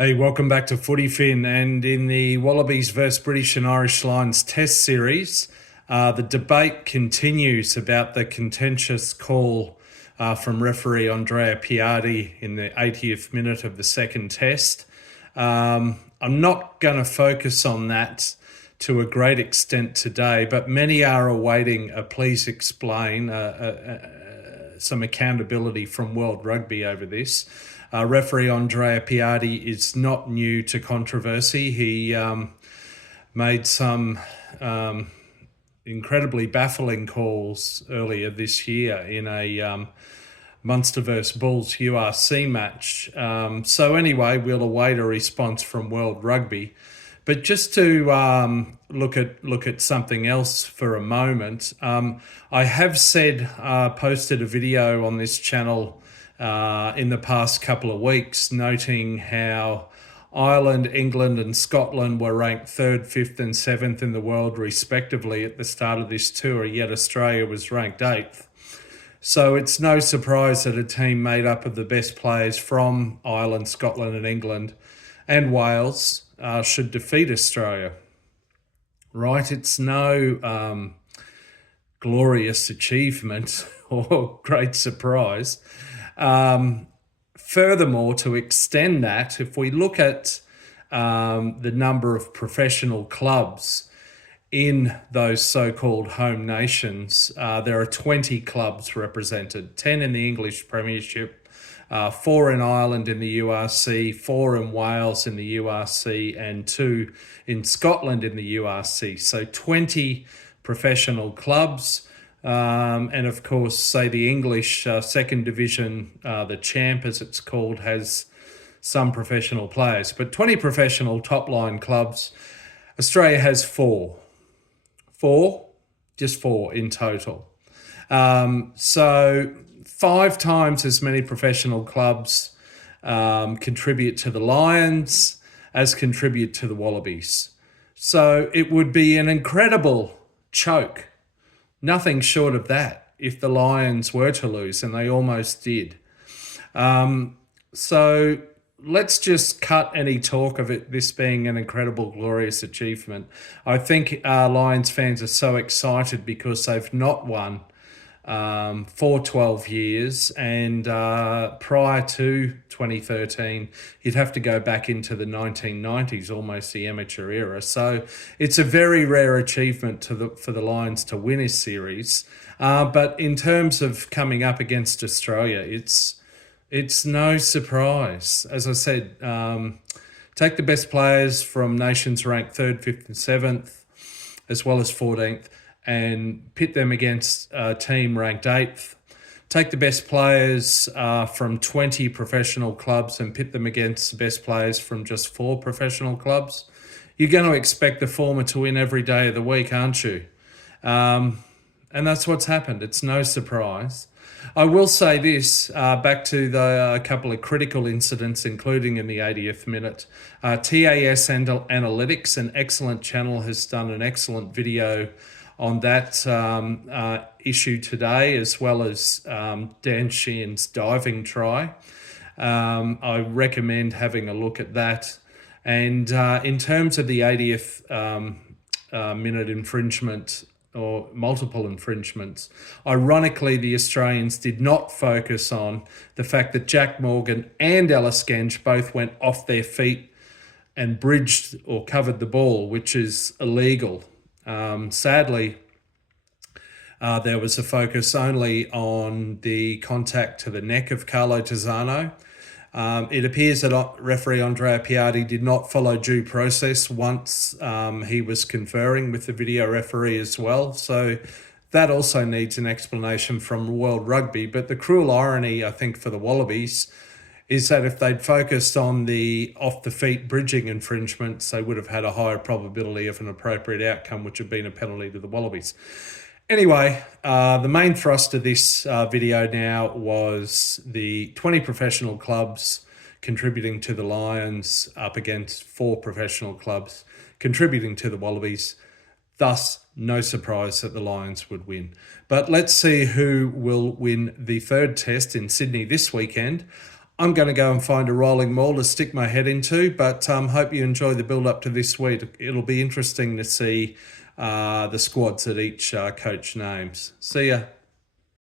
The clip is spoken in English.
Hey, welcome back to Footy Fin. And in the Wallabies versus British and Irish Lions Test series, the debate continues about the contentious call from referee Andrea Piatti in the 80th minute of the second test. I'm not going to focus on that to a great extent today, but many are awaiting a please explain, some accountability from World Rugby over this. Referee Andrea Piatti is not new to controversy. He made some incredibly baffling calls earlier this year in a Munster vs Bulls URC match. So anyway, we'll await a response from World Rugby. But just to look at something else for a moment, I have posted a video on this channel in the past couple of weeks, noting how Ireland, England and Scotland were ranked 3rd, 5th and 7th in the world respectively at the start of this tour, yet Australia was ranked 8th. So it's no surprise that a team made up of the best players from Ireland, Scotland and England and Wales should defeat Australia. Right? It's no glorious achievement or great surprise. Furthermore, to extend that, if we look at the number of professional clubs in those so-called home nations, there are 20 clubs represented, 10 in the English Premiership, 4 in Ireland in the URC, 4 in Wales in the URC, and 2 in Scotland in the URC. So 20 professional clubs. And of course, say the English second division, the champ as it's called, has some professional players, but 20 professional top-line clubs. Australia has 4. Just 4 in total. So 5 times as many professional clubs contribute to the Lions as contribute to the Wallabies. So it would be an incredible choke, nothing short of that, if the Lions were to lose, and they almost did. So let's just cut any talk of this being an incredible, glorious achievement. I think Lions fans are so excited because they've not won for 12 years, and prior to 2013 you'd have to go back into the 1990s, almost the amateur era. So it's a very rare achievement for the Lions to win a series, but in terms of coming up against Australia, it's no surprise. As I said, take the best players from nations ranked 3rd, 5th and 7th as well as 14th and pit them against a team ranked 8th. Take the best players from 20 professional clubs and pit them against the best players from just 4 professional clubs. You're going to expect the former to win every day of the week, aren't you? And that's what's happened. It's no surprise. I will say this, back to the couple of critical incidents, including in the 80th minute. TAS Analytics, an excellent channel, has done an excellent video on that issue today, as well as Dan Sheehan's diving try. I recommend having a look at that. And in terms of the 80th minute infringement or multiple infringements, ironically, the Australians did not focus on the fact that Jack Morgan and Ellis Genge both went off their feet and bridged or covered the ball, which is illegal. Sadly, there was a focus only on the contact to the neck of Carlo Tizzano. It appears that referee Andrea Piatti did not follow due process once he was conferring with the video referee as well. So that also needs an explanation from World Rugby. But the cruel irony, I think, for the Wallabies is that if they'd focused on the off-the-feet bridging infringements, they would have had a higher probability of an appropriate outcome, which would have been a penalty to the Wallabies. Anyway, the main thrust of this video now was the 20 professional clubs contributing to the Lions up against 4 professional clubs contributing to the Wallabies. Thus, no surprise that the Lions would win. But let's see who will win the 3rd test in Sydney this weekend. I'm going to go and find a rolling maul to stick my head into, but hope you enjoy the build up to this week. It'll be interesting to see the squads that each coach names. See ya.